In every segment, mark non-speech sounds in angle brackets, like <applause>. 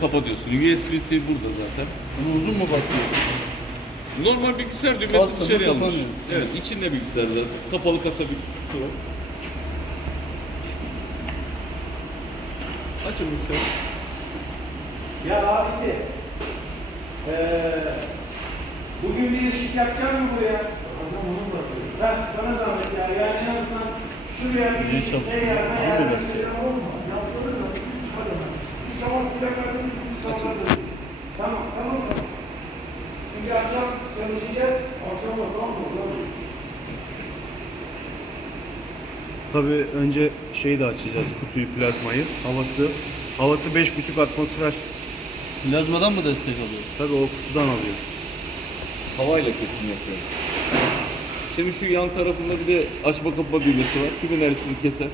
kapatıyorsun. USB-C burada zaten. Bunu uzun mu basıyor? Normal bilgisayar düğmesi Bastı mı dışarı almış. kapanıyor. Evet, içinde bilgisayar zaten. Kapalı kasa bir kutusu var. Açın bilgisayarı. Ya abisi, eee bugün bir ışık yapacak mı buraya? Adam onu bakıyor. Ben sana zahmet ya, yani en azından şuraya bir ışık biraz. etsem olur mu? Yaptırır da bir hadi bak. Bir sabah plakada bir Tamam, tamam mı? Çünkü akşam çalışacağız. Akşam da tamam mı? Tabii önce şeyi de açacağız kutuyu plazmayı. Havası havası 5,5 atmosfer. Plazmadan mı destek alıyor? Tabii o kutudan alıyor. Havayla kesim yapıyoruz. Şimdi şu yan tarafında bir de açma kapama düğmesi var. Tüm enerjisini keser.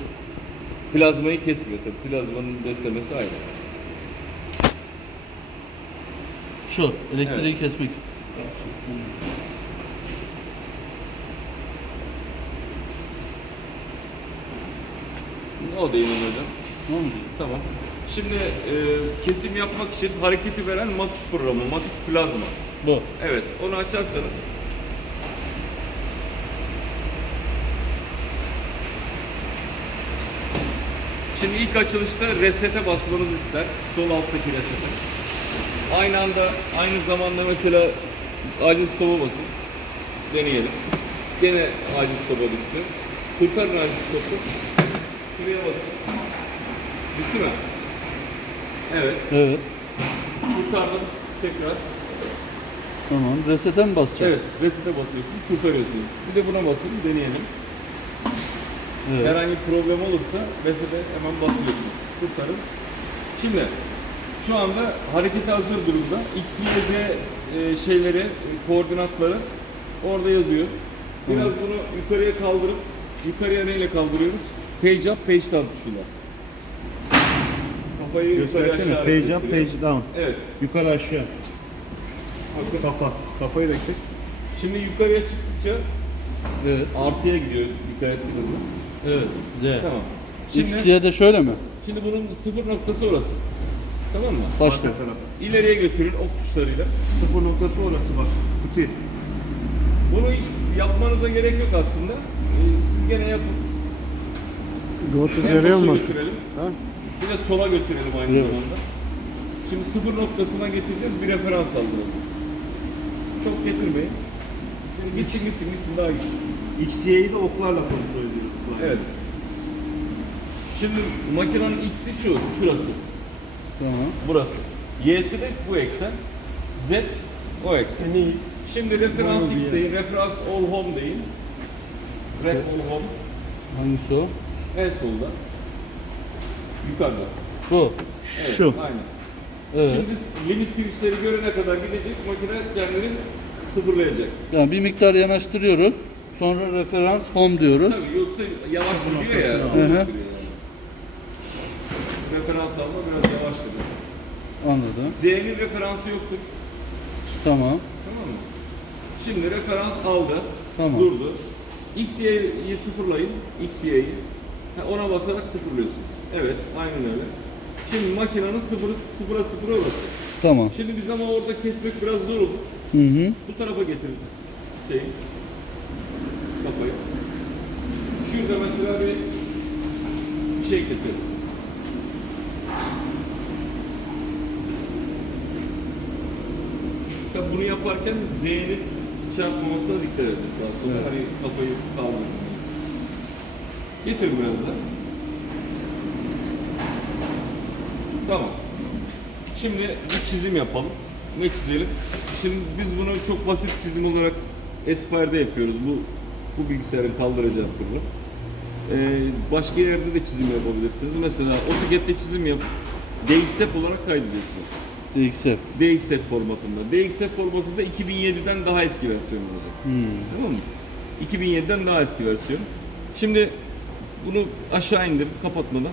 Plazmayı kesmiyor tabii. Plazmanın beslemesi ayrı. Şu, elektriği kesmek. O da hocam. Ne oldu? Tamam. Şimdi e, kesim yapmak için hareketi veren Matus programı, Matus Plazma. Bu. Evet, onu açarsanız Şimdi ilk açılışta resete basmanızı ister. Sol alttaki resete. Aynı anda, aynı zamanda mesela acil stopa basın. Deneyelim. Gene acil stopa düştü. Kurtarın acil stopu. Şuraya basın. Düştü mü? Evet. Evet. Kurtardım. Tekrar. Tamam. Resete mi basacak? Evet, resete basıyorsunuz, kurtarıyorsunuz. Bir de buna basın, deneyelim. Evet. Herhangi bir problem olursa resete hemen basıyorsunuz. Kurtarın. Şimdi şu anda harekete hazır durumda. X, Y, Z e, şeyleri, e, koordinatları orada yazıyor. Biraz bunu yukarıya kaldırıp, yukarıya neyle kaldırıyoruz? Page up, page down tuşuyla. Kafayı yukarı aşağı Page up, page down. Evet. Yukarı aşağı. Bakın. Kafa. Kafayı da çek. Şimdi yukarıya çıktıkça Evet. artıya gidiyor dikkat ettiniz mi? Evet. Z. Tamam. Şimdi, X, Y de şöyle mi? şimdi bunun sıfır noktası orası. Tamam mı? Başla. Arka. İleriye götürün ok tuşlarıyla. Sıfır noktası orası bak. Kutu. Bunu hiç yapmanıza gerek yok aslında. Ee, siz gene yapın. Gotu Hem götürelim. Ha? Bir de sola götürelim aynı Evet. zamanda. Şimdi sıfır noktasına getireceğiz. Bir referans aldıracağız. Çok getirmeyin. Yani gitsin gitsin gitsin daha gitsin. X, Y'yi de oklarla kontrol ediyoruz. bu arada. Evet. Şimdi makinenin x'i şu, şurası. Burası. Y'si de bu eksen. Z o eksen. Şimdi referans X deyin, referans all home deyin. Ref all home. Hangisi o? En solda. Yukarıda. Bu. Evet, Şu. Aynen. Evet. Şimdi biz yeni switchleri görene kadar gidecek, makine kendini sıfırlayacak. Yani bir miktar yanaştırıyoruz. Sonra referans home diyoruz. Tabii yoksa yavaş gidiyor ya. Hı hı. Referans alma biraz. Anladım. Z'nin referansı yoktur. Tamam. Tamam mı? Şimdi referans aldı, Tamam. durdu. X, Y'yi sıfırlayın, X, Y'yi. Ona basarak sıfırlıyorsunuz. Evet, aynen öyle. Şimdi makinenin sıfırı, sıfıra sıfır orası. Tamam. Şimdi biz ama orada kesmek biraz zor olur. Hı hı. Bu tarafa getirin şeyi, kafayı. Şurada mesela bir, bir şey keselim. Bunu yaparken Z'nin çarpmamasına dikkat edin sağa sola. Evet. Hani kafayı kaldırmayız. Getir biraz da. Tamam. Şimdi bir çizim yapalım. Ne çizelim? Şimdi biz bunu çok basit çizim olarak Aspire'de yapıyoruz. Bu bu bilgisayarın kaldıracağı program. Ee, başka yerde de çizim yapabilirsiniz. Mesela AutoCAD'de çizim yap, DXF olarak kaydediyorsunuz. DXF. DXF formatında. DXF formatında 2007'den daha eski versiyon olacak. Hmm. Tamam mı? 2007'den daha eski versiyon. Şimdi bunu aşağı indir kapatmadan.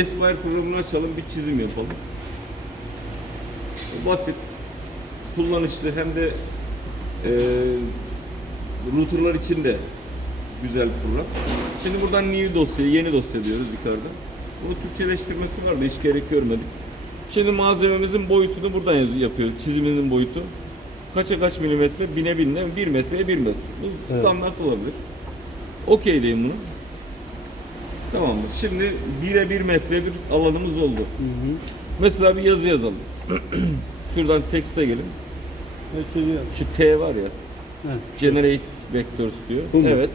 Aspire programını açalım, bir çizim yapalım. Basit, kullanışlı hem de e, routerlar için de güzel bir program. Şimdi buradan new dosya, yeni dosya diyoruz yukarıda. Bunu Türkçeleştirmesi var da hiç gerek görmedik. Şimdi malzememizin boyutunu buradan yapıyor. Çizimimizin boyutu. Kaça kaç milimetre? Bine binle 1 metreye 1 metre. Bu Evet. standart olabilir. Okey diyeyim bunu. Tamam mı? Şimdi 1'e 1 metre bir alanımız oldu. Hı hı. Mesela bir yazı yazalım. <clears throat> Şuradan tekste gelin. Bir Şu T var ya. Evet. Generate Vectors diyor. Bu mu? Evet.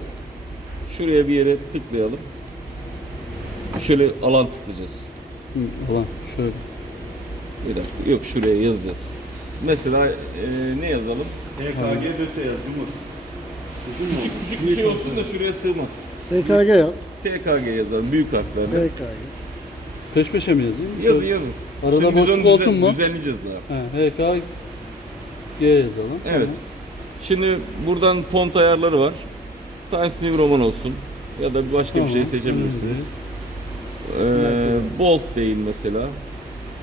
Şuraya bir yere tıklayalım. Şöyle alan tıklayacağız. Hı, Ulan şöyle. Bir dakika. Yok şuraya yazacağız. Mesela e, ne yazalım? EKG döse yaz Yumur. Uzun mu Küçük küçük bir şey olsun da şuraya sığmaz. TKG yaz. TKG yazalım büyük harflerle. TKG. Peş peşe mi yazayım? Yazın Şöyle. yazın. Arada Şimdi biz boşluk onu olsun mu? Düzenleyeceğiz daha. Ha, HK G yazalım. Evet. Şimdi buradan font ayarları var. Times New Roman olsun. Ya da başka bir şey Tamam, seçebilirsiniz. Ee, bold değil mesela.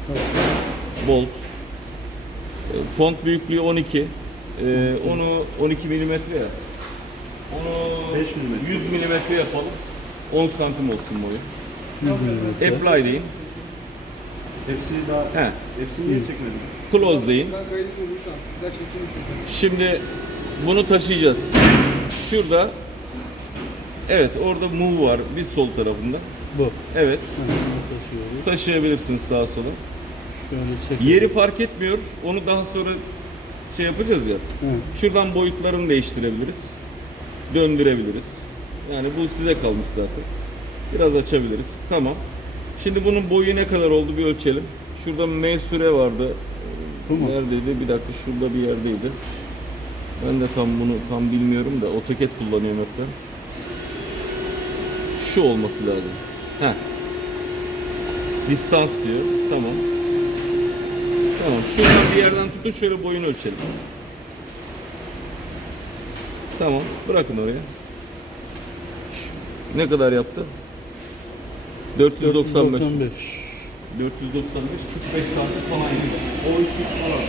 Bold. Ee, Font büyüklüğü 12. Ee, onu 12 milimetre ya. Onu 5 milimetre. 100 milimetre yapalım. 10 santim olsun boyu. 100 milimetre. Apply deyin. Hepsini daha... He. Hepsini niye çekmedin? Close deyin. Şimdi bunu taşıyacağız. Şurada Evet orada move var bir sol tarafında. Bu. Evet taşıyabilirsiniz sağa sola. Yeri fark etmiyor. Onu daha sonra şey yapacağız ya. Hı. Şuradan boyutlarını değiştirebiliriz. Döndürebiliriz. Yani bu size kalmış zaten. Biraz açabiliriz. Tamam. Şimdi bunun boyu ne kadar oldu bir ölçelim. Şurada M süre vardı. Bu mu? Neredeydi? Bir dakika şurada bir yerdeydi. Ben de tam bunu tam bilmiyorum da AutoCAD kullanıyorum hep ben. Şu olması lazım. Heh. Distans diyor. Tamam. Tamam. Şuradan bir yerden tutun şöyle boyunu ölçelim. Tamam. Bırakın oraya. Ne kadar yaptı? 495. 95. 495 45 santim falan. O 300 falan.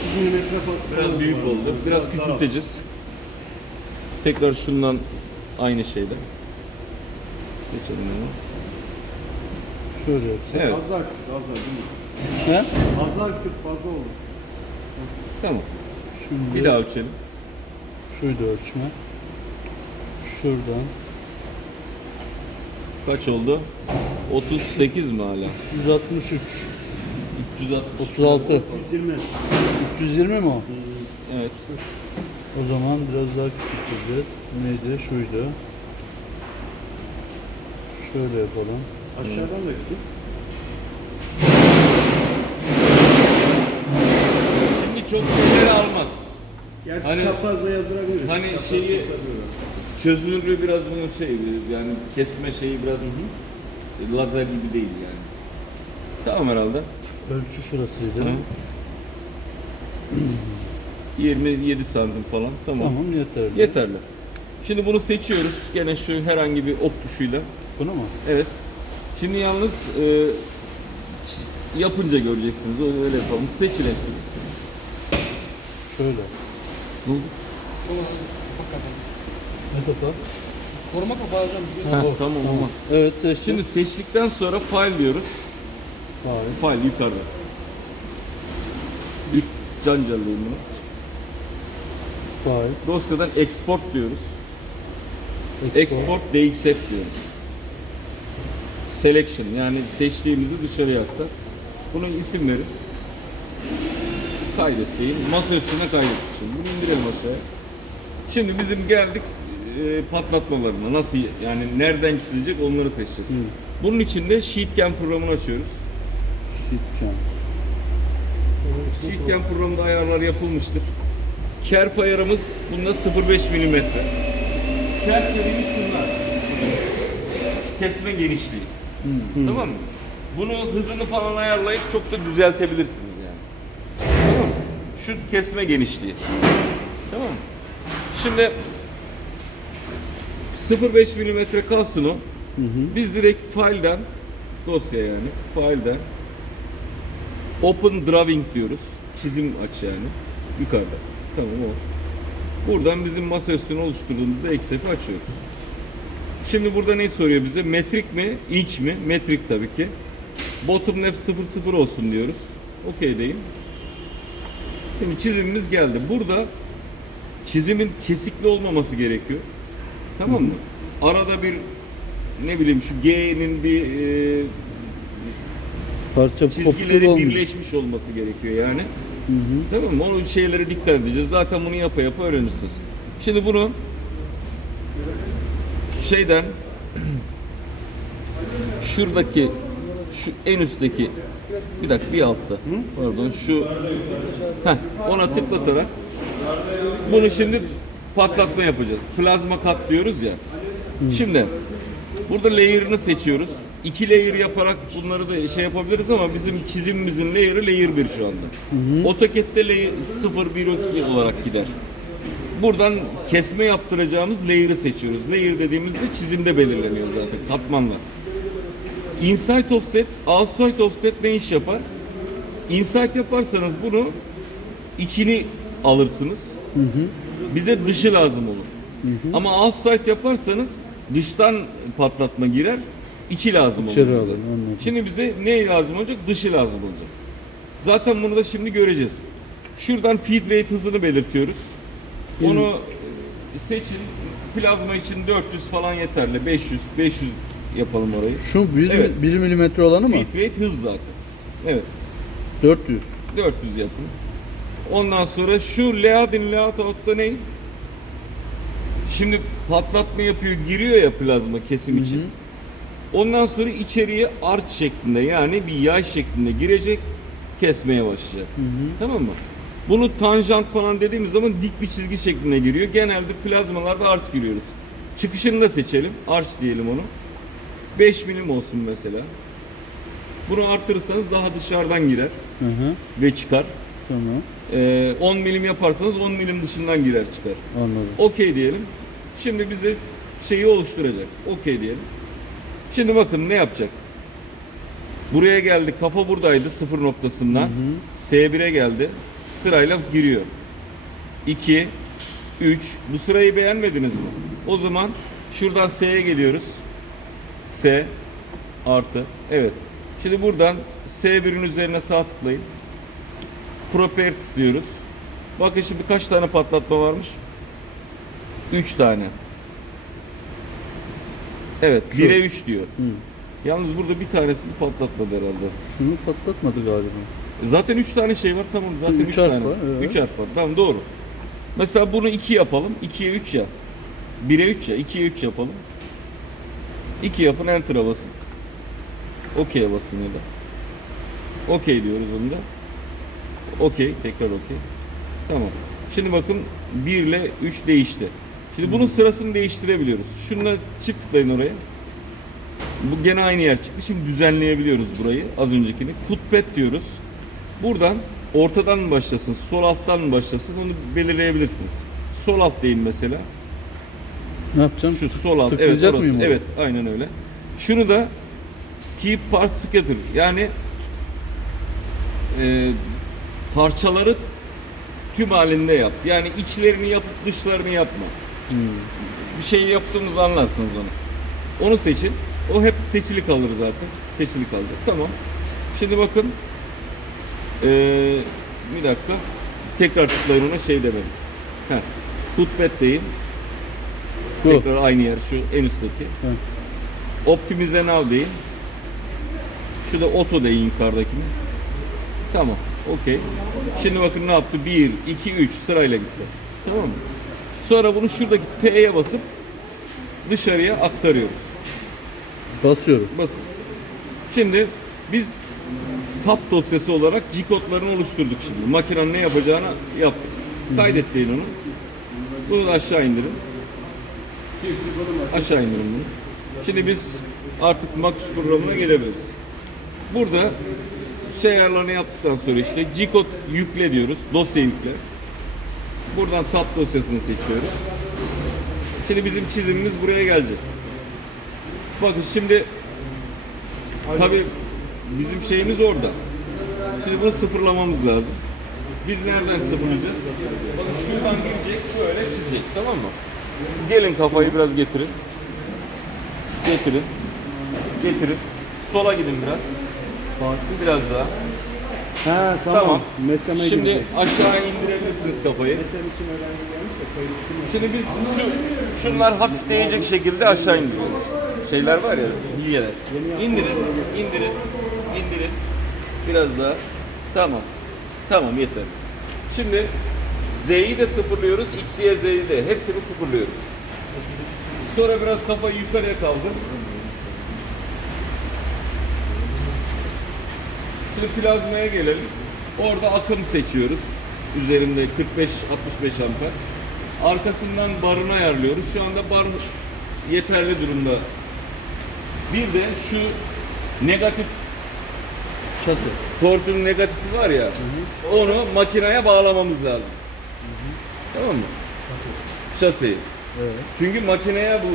300 milimetre falan. Biraz büyük oldu. Biraz küçülteceğiz. Tekrar şundan aynı şeyde. Seçelim onu. Şöyle yapsak. Evet. Az daha küçük, az daha değil mi? He? Az daha küçük, fazla oldu. Tamam. Şimdi Bir daha ölçelim. şuydu ölçme. Şuradan Kaç oldu? 38 mi hala? 163. 360. 36. 120. 320 mi o? Evet. O zaman biraz daha küçülteceğiz. Neydi? Şuydu. Şöyle yapalım. Aşağıdan da küçük. Şimdi çok şeyleri almaz. Gerçi Hani- çaprazla yazdırabiliriz. hani Çapraz şeyi-. Çözünürlüğü biraz bunun şey yani kesme şeyi biraz lazer gibi değil yani. Tamam herhalde. Ölçü şurasıydı. Hı. 27 santim falan. Tamam. Tamam yeterli. Yeterli. Şimdi bunu seçiyoruz. Gene şu herhangi bir ok tuşuyla. Bunu mu? Evet. Şimdi yalnız e, yapınca göreceksiniz. Öyle öyle yapalım. Seçin hepsini. Şöyle. Ne oldu? Ne kapat? Koruma kapağı hocam. Heh, o, tamam, tamam. Evet seçtim. Şimdi seçtikten sonra file diyoruz. Hayır. File yukarıda. Üst cancalıyım bunu. Hayır. Dosyadan export diyoruz. Export DXF diyoruz. Selection yani seçtiğimizi dışarıya aktar. Bunun isim verin. Kaydet deyin. Masa üstüne kaydettik şimdi. Bunu indirelim aşağıya. Şimdi bizim geldik e, patlatmalarına. Nasıl yani nereden çizilecek onları seçeceğiz. Hı. Bunun için de Sheetcam programını açıyoruz. Gitken. Sheetcam programında ayarlar yapılmıştır. Kerp ayarımız bunda 0.5 milimetre. Kerp dediğimiz şunlar. Şu kesme genişliği. Tamam mı? Bunu hızını falan ayarlayıp çok da düzeltebilirsiniz? Şu kesme genişliği. Tamam mı? Şimdi 0.5 milimetre kalsın o. Biz direkt file'den dosya yani file'den Open Drawing diyoruz. Çizim aç yani. Yukarıda. Tamam o. Buradan bizim masa üstünü oluşturduğumuzda Excel'i açıyoruz. Şimdi burada ne soruyor bize? Metrik mi? inç mi? Metrik tabii ki. Bottom left 00 olsun diyoruz. Okey deyim. Şimdi çizimimiz geldi. Burada çizimin kesikli olmaması gerekiyor. Tamam mı? Arada bir ne bileyim şu G'nin bir e, Parça çizgileri birleşmiş olması gerekiyor yani. Tamam mı? Onun şeylere dikkat edeceğiz. Zaten bunu yapa yapa öğrenirsiniz. Şimdi bunu şeyden <clears throat> şuradaki şu en üstteki bir dakika bir altta. Pardon şu heh, ona tıklatarak bunu şimdi patlatma yapacağız. Plazma kat diyoruz ya. Şimdi burada layer'ını seçiyoruz. İki layer yaparak bunları da şey yapabiliriz ama bizim çizimimizin layer'ı layer 1 şu anda. AutoCAD'de layer 0 1 2 olarak gider. Buradan kesme yaptıracağımız layer'ı seçiyoruz. Layer dediğimizde çizimde belirleniyor zaten katmanla. Inside offset, outside offset ne iş yapar? Inside yaparsanız bunu içini alırsınız. Bize dışı lazım olur. Ama outside yaparsanız dıştan patlatma girer, içi lazım İçeri olur bize. alın. Şimdi bize ne lazım olacak? Dışı lazım olacak. Zaten bunu da şimdi göreceğiz. Şuradan feed rate hızını belirtiyoruz. Onu seçin. Plazma için 400 falan yeterli. 500, 500 yapalım orayı. Şu 1, Evet. 1 milimetre olanı mı? Feed rate hız zaten. Evet. 400. 400 yapın. Ondan sonra şu layout in layout out'ta ne? Şimdi patlatma yapıyor, giriyor ya plazma kesim için. Ondan sonra içeriye arç şeklinde yani bir yay şeklinde girecek, kesmeye başlayacak. Tamam mı? Bunu tanjant falan dediğimiz zaman dik bir çizgi şeklinde giriyor. Genelde plazmalarda arç giriyoruz. Çıkışını da seçelim. Arç diyelim onu. 5 milim olsun mesela. Bunu arttırırsanız daha dışarıdan girer Hı hı. ve çıkar. Tamam. Ee, 10 milim yaparsanız 10 milim dışından girer çıkar. Anladım. Okey diyelim. Şimdi bize şeyi oluşturacak. Okey diyelim. Şimdi bakın ne yapacak? Buraya geldi. Kafa buradaydı sıfır noktasından. S1'e geldi. Sırayla giriyor. 2 3 Bu sırayı beğenmediniz mi? O zaman şuradan S'ye geliyoruz. S artı. Evet. Şimdi buradan S1'in üzerine sağ tıklayın. Properties diyoruz. Bakın şimdi kaç tane patlatma varmış? 3 tane. Evet, 1'e 3 diyor. Yalnız burada bir tanesini patlatmadı herhalde. Şunu patlatmadı galiba. Zaten 3 tane şey var tamam zaten Üç 3 harf tane. var, evet. 3 harf var. Tamam doğru. Mesela bunu 2 yapalım. 2'ye 3 ya. 1'e 3 ya. 2'ye 3 yapalım. 2 yapın enter'a basın. Okey'e basın ya da. Okey diyoruz onu da. Okey. Tekrar okey. Tamam. Şimdi bakın 1 ile 3 değişti. Şimdi bunun sırasını değiştirebiliyoruz. Şununla çift tıklayın oraya. Bu gene aynı yer çıktı. Şimdi düzenleyebiliyoruz burayı. Az öncekini. Put diyoruz. Buradan ortadan mı başlasın, sol alttan mı başlasın onu belirleyebilirsiniz. Sol alt deyin mesela. Ne yapacağım? Şu sol alt. Evet Tıklayacak orası. mıyım? Evet aynen öyle. Şunu da keep parts together. Yani e, parçaları tüm halinde yap. Yani içlerini yapıp dışlarını yapma. Hmm. Bir şey yaptığımızı anlarsınız onu. Onu seçin. O hep seçili kalır zaten. Seçili kalacak. Tamam. Şimdi bakın. Ee, bir dakika. Tekrar tıklayın ona şey demedim. Heh. Putbet deyin. Bu. Tekrar aynı yer şu en üstteki. Evet. Optimize now deyin. Şu da auto deyin yukarıdakini. Tamam. Okey. Şimdi bakın ne yaptı? 1, 2, 3 sırayla gitti. Tamam mı? Sonra bunu şuradaki P'ye basıp dışarıya aktarıyoruz. Basıyorum. Basın. Şimdi biz tab dosyası olarak G kodlarını oluşturduk şimdi. Makinenin ne yapacağını yaptık. Kaydet deyin onu. Bunu da aşağı indirin. Aşağı indirin bunu. Şimdi biz artık Max programına gelebiliriz. Burada şey ayarlarını yaptıktan sonra işte G kod yükle diyoruz. Dosya yükle. Buradan tab dosyasını seçiyoruz. Şimdi bizim çizimimiz buraya gelecek. Bakın şimdi tabi bizim şeyimiz orada. Şimdi bunu sıfırlamamız lazım. Biz nereden sıfırlayacağız? Bakın şuradan girecek böyle çizecek tamam mı? Gelin kafayı biraz getirin. Getirin. Getirin. Sola gidin biraz. Biraz daha. Ha tamam. Tamam. Meseme Şimdi aşağı indirebilirsiniz kafayı. Şimdi biz şu şunlar hafif değecek şekilde aşağı indiriyoruz. Şeyler var ya, bilyeler. İndirin, indirin, indirin. Biraz daha. Tamam. Tamam yeter. Şimdi Z'yi de sıfırlıyoruz, X, Y, Z'yi de hepsini sıfırlıyoruz. Sonra biraz kafayı yukarıya kaldır. Şimdi plazmaya gelelim. Orada akım seçiyoruz. Üzerinde 45-65 amper. Arkasından barını ayarlıyoruz. Şu anda bar yeterli durumda. Bir de şu negatif Şasi. torcunun negatifi var ya. Onu makineye bağlamamız lazım. Tamam mı? Şaseyi. Çünkü makineye bu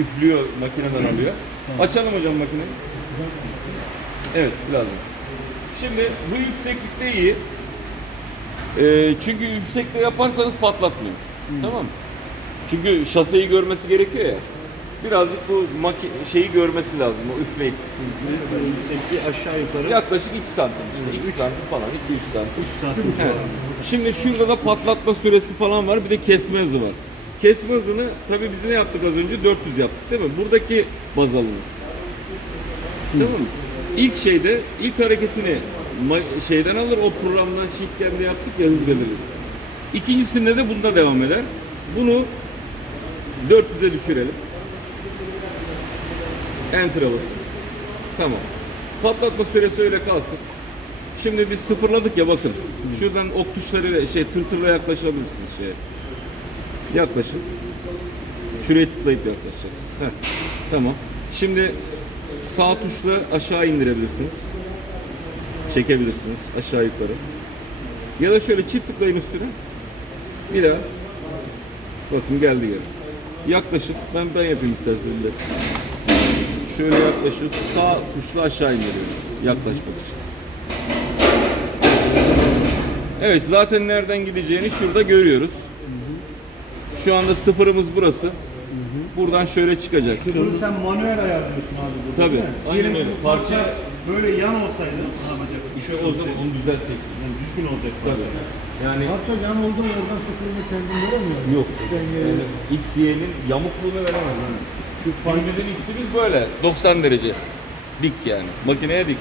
üflüyor, makineden alıyor. Açalım hocam makineyi. Evet, lazım. Şimdi bu yükseklikte iyi. Ee, çünkü yüksekte yaparsanız patlatmıyor. Tamam mı? Çünkü şaseyi görmesi gerekiyor ya. Birazcık bu şeyi görmesi lazım, o üfleyip. Yüksekliği aşağı yukarı Yaklaşık 2 santim işte, 2 santim falan, 2-3 santim. 3 santim Evet. Şimdi şurada da patlatma süresi falan var. Bir de kesme hızı var. Kesme hızını tabii biz ne yaptık az önce? 400 yaptık değil mi? Buradaki baz alınır. Tamam mı? İlk şeyde, ilk hareketini şeyden alır, o programdan çiftken de yaptık ya hız belirli. İkincisinde de bunda devam eder. Bunu 400'e düşürelim. Enter'a basın. Tamam. Patlatma süresi öyle kalsın. Şimdi biz sıfırladık ya bakın. Şuradan ok tuşlarıyla şey tırtırla yaklaşabilirsiniz şeye. Yaklaşın. Şuraya tıklayıp yaklaşacaksınız. Heh. Tamam. Şimdi sağ tuşla aşağı indirebilirsiniz. Çekebilirsiniz aşağı yukarı. Ya da şöyle çift tıklayın üstüne. Bir daha. Bakın geldi geri. Yaklaşın. Ben ben yapayım isterseniz de. Şöyle yaklaşıyoruz. Sağ tuşla aşağı indiriyoruz. Yaklaşmak için. Evet zaten nereden gideceğini şurada görüyoruz. Şu anda sıfırımız burası. Buradan şöyle çıkacak. Bunu sen manuel ayarlıyorsun abi burada. Tabii, değil mi? aynen Diyelim öyle. parça Parça- böyle yan olsaydı ne yapacak? İşte o zaman onu düzelteceksin. Yani düzgün olacak Tabii. parça. Yani Hatta yan oldu mu oradan sıfırını kendin veremiyor. yok. Yani X, Y'nin yamukluğunu veremezsiniz. Şu bizim X'imiz böyle 90 derece. Dik yani. Makineye dik.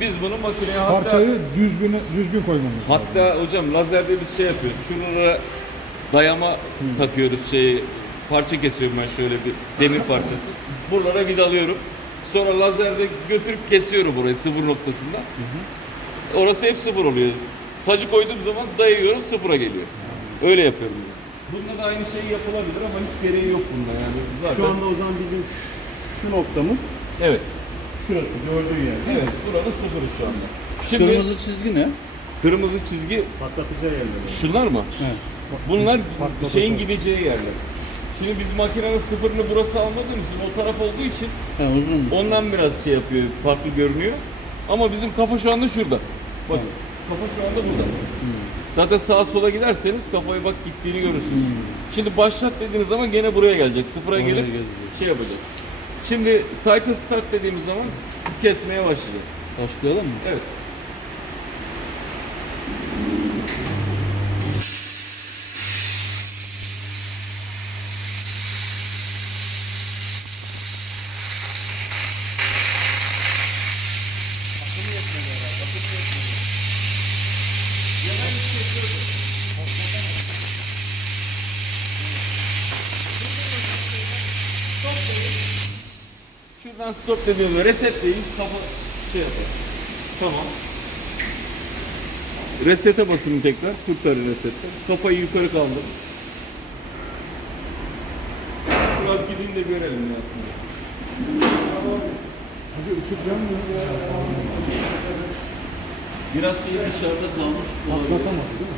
Biz bunu makineye hatta Parçayı düzgün düzgün koymamız lazım. Hatta hocam lazerde biz şey yapıyoruz. Şuralara dayama takıyoruz şeyi. Parça kesiyorum ben şöyle bir demir parçası. Buralara vidalıyorum. Sonra lazerde götürüp kesiyorum burayı sıfır noktasında. Orası hep sıfır oluyor. Sacı koyduğum zaman dayıyorum sıfıra geliyor. Öyle yapıyorum. Bunda da aynı şey yapılabilir ama hiç gereği yok bunda yani. Zaten Şu anda o zaman bizim şu noktamız evet. Şurası gördüğün yer. Evet, burada sıfır şu anda. Şimdi Kırmızı kırmızı, çizgi ne? çizgi Patlatacağı yerler. şunlar mı? Evet. Bunlar Patladı. şeyin gideceği yerler. Şimdi biz makinenin sıfırını burası almadığımız için o taraf olduğu için Ha, uzun. ondan biraz şey yapıyor, farklı görünüyor. Ama bizim kafa şu anda şurada. Bak kafa şu anda burada. Zaten sağa sola giderseniz kafayı bak gittiğini görürsünüz. Şimdi başlat dediğiniz zaman gene buraya gelecek. Sıfıra Oraya gelip gelecek. şey yapacak. Şimdi cycle start dediğimiz zaman kesmeye başlayacak. Başlayalım mı? Evet. Şuradan stop dediğimde resetleyin kafa şey yapar. Tamam. Resete basın tekrar. Kurtarın resette. Kafayı yukarı kaldırın. Biraz gideyim de görelim ne yaptığını. Hadi ışık yanmıyor. Biraz şey dışarıda kalmış olabilir. Patlatamadı değil mi?